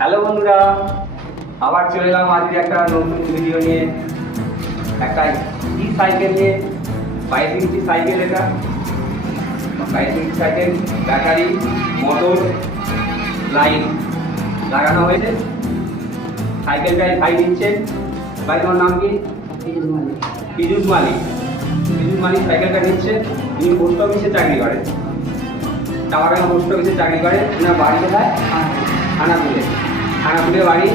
Hello বন্ধুরা, আবার চলে এলাম আজকে একটা নতুন ভিডিও নিয়ে। একটা ই সাইকেল নিয়ে, 22 ইঞ্চি সাইকেল। এটা 22 ইঞ্চি সাইকেল, ব্যাটারি, মোটর, লাইট লাগানো হয়েছে। সাইকেলটায় ভাই দিচ্ছেন। ভাই তোমার নাম কি? পীযুষ মালিক। পীযুষ মালিক সাইকেলটা নিচ্ছে। তিনি পোস্ট অফিসে চাকরি করেন, টাওয়ারডাঙ্গা পোস্ট অফিসে চাকরি করেন। ওনার বাড়ি কোথায়? খানাপুরে বাড়ি।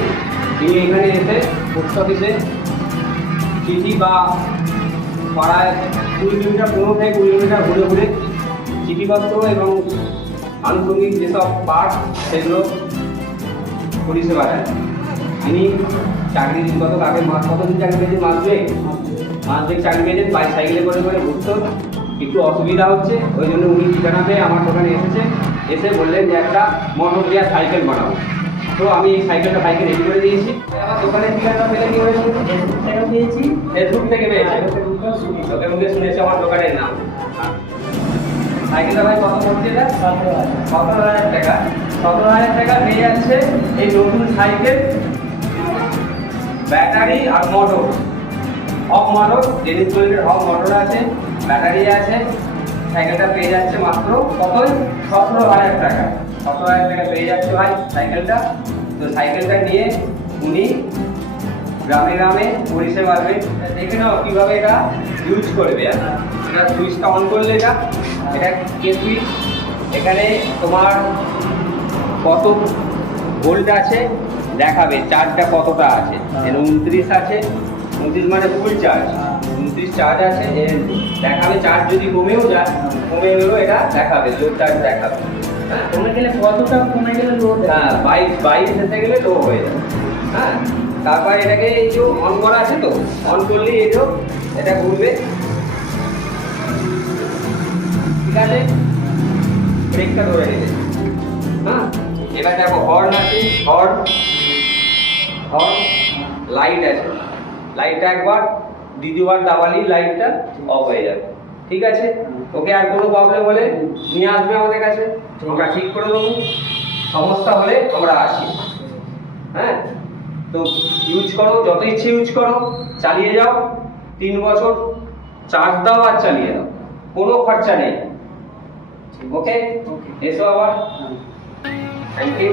তিনি এখানে এসে পোস্ট অফিসে চিঠি বা পাড়ায় 20 কিলোমিটার, 15 থেকে 20 কিলোমিটার ঘুরে ঘুরে চিঠিপত্র এবং আনুষঙ্গিক যেসব পার্ট সেগুলো পরিষেবা দেন। তিনি চাকরি কতদিন চাকরি পেয়েছেন? মাস দুয়েক চাকরি পেয়েছেন। সাইকেলে করে করে ঘুরতো, একটু অসুবিধা হচ্ছে, ওই জন্য উনি ঠিকানাতে আমার দোকানে এসে বললেন যে একটা মোটর দেওয়া সাইকেল বানাবো। তো আমি এই সাইকেলটা বাইকে রেডি করে দিয়েছি। আমার দোকানের ঠিকানা পেলে কি হয়েছে? ফেসবুক থেকে পেয়েছে, লোকে মুখে শুনেছে আমার দোকানের নাম। সাইকেলটা ভাই কত পড়ছে? এটা 17,000 টাকা। 17,000 টাকা পেয়ে যাচ্ছে এই নতুন সাইকেল, ব্যাটারি আর মোটর। হক মোটর, জেনিস কোয়ালিটির হক মোটর আছে, ব্যাটারি আছে। সাইকেলটা পেয়ে যাচ্ছে মাত্র কত? 17,000 টাকা। 17,000 টাকা পেয়ে যাচ্ছে ভাই সাইকেলটা। তো সাইকেলটা নিয়ে উনি গ্রামে গ্রামে পরিষেবা দেবেন। দেখে নাও কীভাবে এটা ইউজ করবে। এটা সুইচটা অন করলে এটা কে সুইচ। এখানে তোমার কত ভোল্ট আছে দেখাবে, চার্জটা কতটা আছে। 29 আছে, 29 মানে ফুল চার্জ। 29 চার্জ আছে, দেখাবে। চার্জ যদি কমেও যায়, কমে গেলেও এটা দেখাবে, লো চার্জ দেখাবে। হ্যাঁ, কমে গেলে কতটা কমে গেলে লো? হ্যাঁ, 22 এসে গেলে লো হয়ে যাবে। হ্যাঁ, তারপর এটাকে এই যে অন করা আছে, তো অন করলে এই যে এটা ঘুরবে। ঠিক আছে, ব্রেকটা ধরে রেখেছে। হ্যাঁ, এবার দেখো হর্ন আছে, হর্ন, লাইট আছে। লাইটটা একবার দ্বিতীয়বার দাবালি লাইটটা অফ হয়ে যাবে। ঠিক আছে, ওকে। আর কোনো প্রবলেম হলে নিয়ে আসবে আমাদের কাছে, আমরা ঠিক করে দেবো। সমস্যা হলে আমরা আসি। হ্যাঁ, তো ইউজ করো, যত ইচ্ছে ইউজ করো, চালিয়ে যাও। 3 বছর চার্জ দাও আর চালিয়ে দাও, কোনো খরচা নেই। ওকে, এসো আবার। Thank you.